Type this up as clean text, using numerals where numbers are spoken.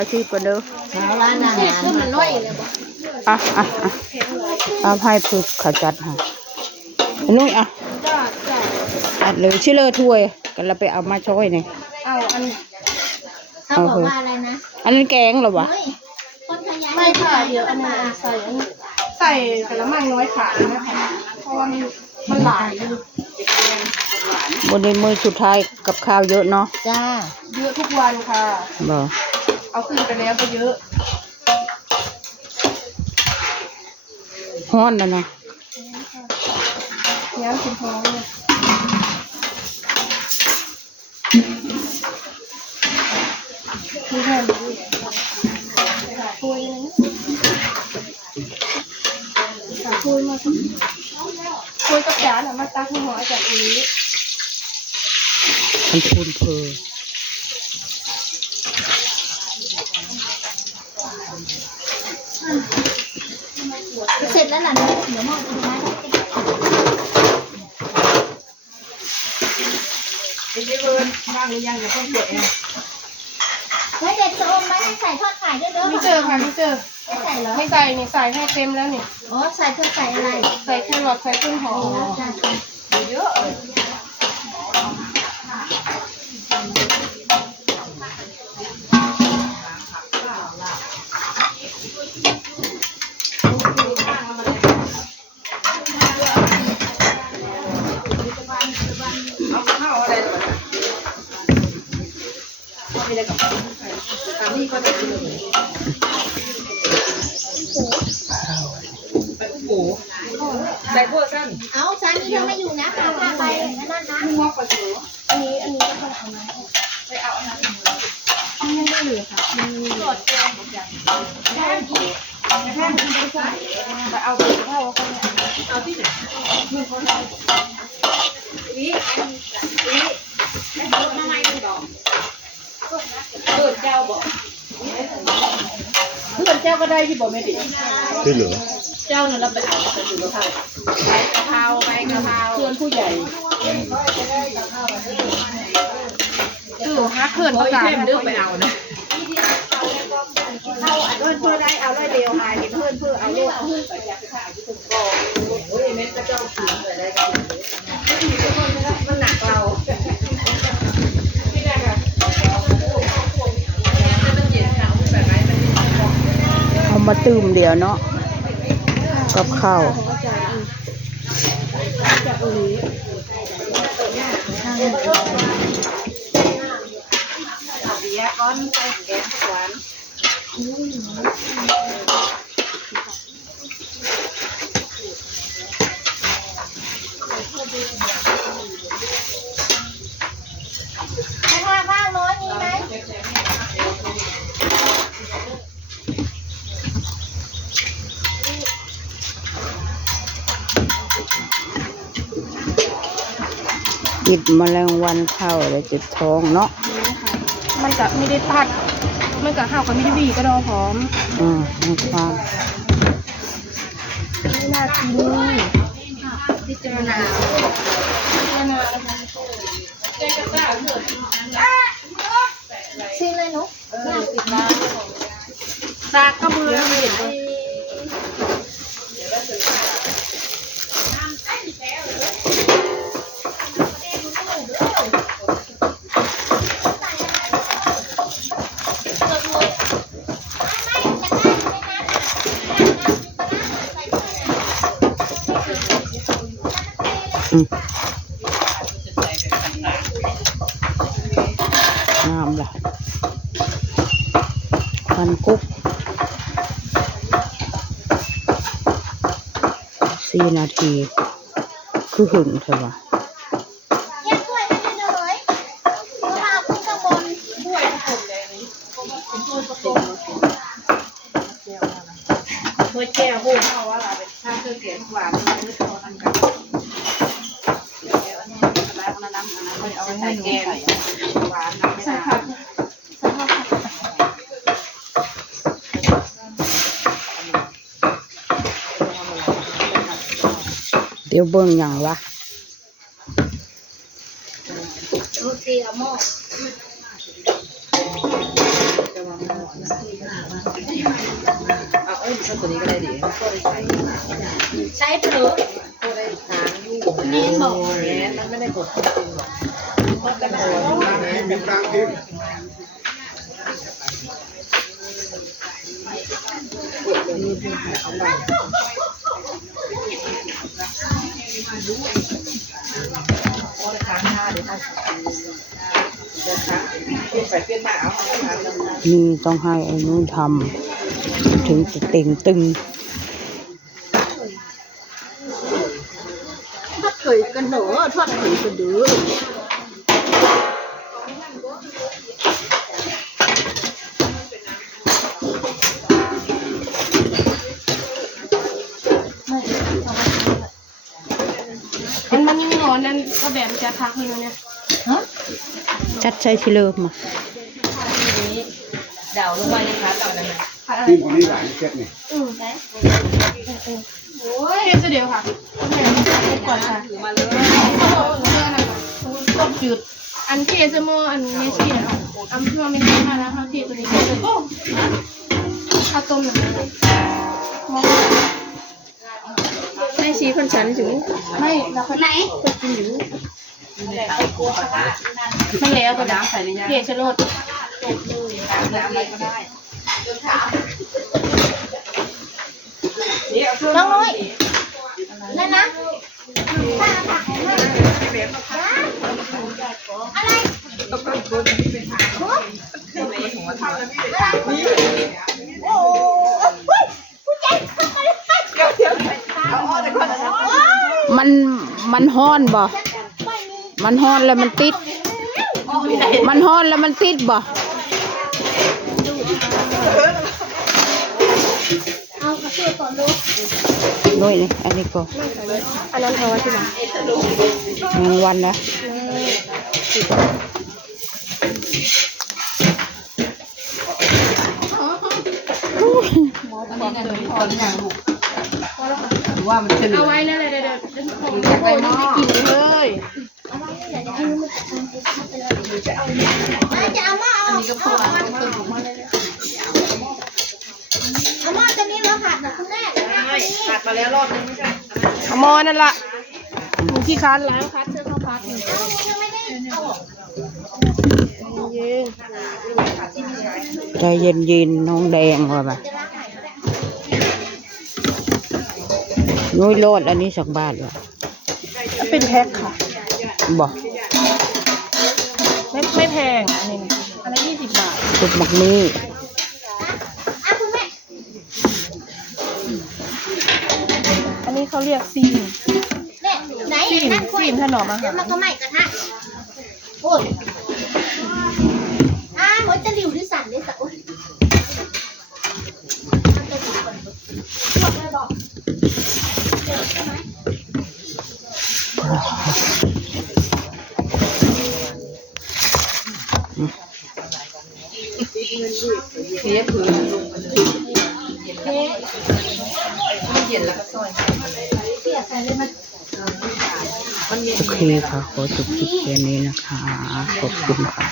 อาชีพกันเด้อร้านอาหารคือมันน้อยเลยบ่เอาให้ฝึกขจัดฮะนุ้ยอัดเลยชื่อเลอถ้วยกันเราไปเอามาช่วยนี่เอาอันเขาบอกว่าอะไรนะอันนั้นแกงเหรอวะไม่ค่ะเดี๋ยวอันนั้นใส่แต่ละมังน้อยขานะคะเพราะว่ามันหลายบนในมือสุดท้ายกับข้าวเยอะเนาะจ้าเยอะทุกวันค่ะบ่เอาขึ้นไปแล้วก็เยอะฮ้อนแล้วนะย้ำกินท้องเลยคุยกันคุยนะคุยมาคุยกับจานมาตั้งหัวจากนี้มันพูนเพอเสร็จแล้วล่ะเดี๋ยวมองดูนะพี่เบิร์นบ้างหรือยังจะต้องตรวจเองแล้วเด็ดจะอมไม่ให้ใส่ทอดไข่ด้วยเด้อไม่เจอค่ะไม่เจอไม่ใส่เหรอไม่ใส่นี่ใส่ให้เต็มแล้วนี่อ๋อใส่เพื่อใส่อะไรใส่แครอทใส่ต้นหอมเยอะใส่พวกสั้นเอาสามีเธอไม่อยู่นะเอาผ้าไปนั่นนะงอกไปเถอะอันนี้ก็ต้องเอามาไปเอาอันนั้นยังไม่เหลือค่ะมันหลอดแก้มอย่างแค่ที่แค่ที่ไม่ใช่ไปเอาไปเท่าเขาเนี่ยเอาที่ไหนมือเขาได้นี่ไม่โดนอะไรเลยดอกเพื่อนเจ้าบอกเพื่อนเจ้าก็ได้ที่บอกไม่ดีที่เหลือเจ้าเนี่ยเราไปเอาไปดูกะเพราไปกะเพราเพื่อนผู้ใหญ่ฮักเพื่อนประกาศให้เลือกไปเอานะเอาเพื่อนได้เอาเลยเดียวหายเห็นเพื่อนเอาลูกไปอยากไปถ่ายที่ถึงกองโอ้ยเม็ดกระเจ้าขาเลยได้กันมันหนักเราเอามาตื่มเดียวเนาะกับข้าวก้อนใส่แกงหวานให้ผ้าน้อยมีไหมกินแมลงวันเข้าแล้วเจ็บท้องเนาะมันจะไม่ได้ตัดมันจะข้าวกับไม่ได้บีก็ดองหอมมีความไม่น่ากินพิจารณาซิเลยนุ๊กซากกระเบือไม่เห็นเลยงามล่ะมันกุ๊บ4 นาทีคือหึงเถอะวะถ้วยแก้วพูดเขาว่าอะไรถ้าเคยเขียนหวานมันจะโตทำกันเดี๋ยวอันนี้แล้วน้ำเขาเอาไว้ใส่แกงหวานน้ำไม่ได้เดี๋ยวเบิ่งอย่างวะ โอเคเอาหม้อ ตัวนี้ก็ได้ดิใช้เปลือกนี่บอกมันไม่ได้กดนี่ต้องให้ไอ้นุ่นทำถึงจะเต่งตึงถ้าเคยกันหนูทอดเคยกันดื้อมันยังร้อนนั่นก็แบบจะทักเลยเนี่ยจัดใช้ชิเลอมาเดาลงไปเลยค่ะตอนนั้นทีมคนนี้หลายเซตนี่โอ้ยเดี๋ยวค่ะก่อนค่ะมาเลยต้มจืดอันที่เสมออันเมชี่นะคะอันที่ว่าเมชี่มาแล้วค่ะที่ตัวนี้เลยข้าวต้มหนึ่งไม่ชี้คนฉันถึงไม่เราคนไหนคนกินอยู่ไม่แล้วก็น้ำใส่ในยาเกลือชะโนดอะไรก็ได้น้องน้อยนั่นนะอะไรโอ้ยผู้ใจมันฮ้อนบ่มันฮ้อนแล้วมันติดมันฮ้อนแล้วมันติดบ่เอากระเทียมก่อนลูกด้วยนี่อันนี้ก็อันนั้นเอาไว้ที่ไหนแมงวันนะว่ามันจะเหลือเอาไว้นั่นเลยเดี๋ยวผมจะไปนอกกินเลยจะเอาหม้อเอาอันนี้ก็พอเอาหม้อตัวนี้เราผัดนะคุณแม่ผัดมาแล้วรอบนึงไม่ใช่หม้อนั่นละหมูที่คั้นแล้วคั้นเสื้อข้าวผัดยังไม่ได้เอาใจเย็นๆน้องแดงว่าแบบนุ้ยโลดอันนี้สักบาทวะเป็นแพ็คค่ะบอกไม่แพงอันนี้20 บาทตุกหมักนี้อันนี้เขาเรียกซีนซีนถนอมอาหารมันก็ไม่กระทะโอ้ยหัวจะหลิวที่สั่นได้สักโอ้ยเทผืนลงมาเลยเย็นแล้วก็ซอยโอเคค่ะขอจบคลิปแค่นี้นะคะขอบคุณค่ะ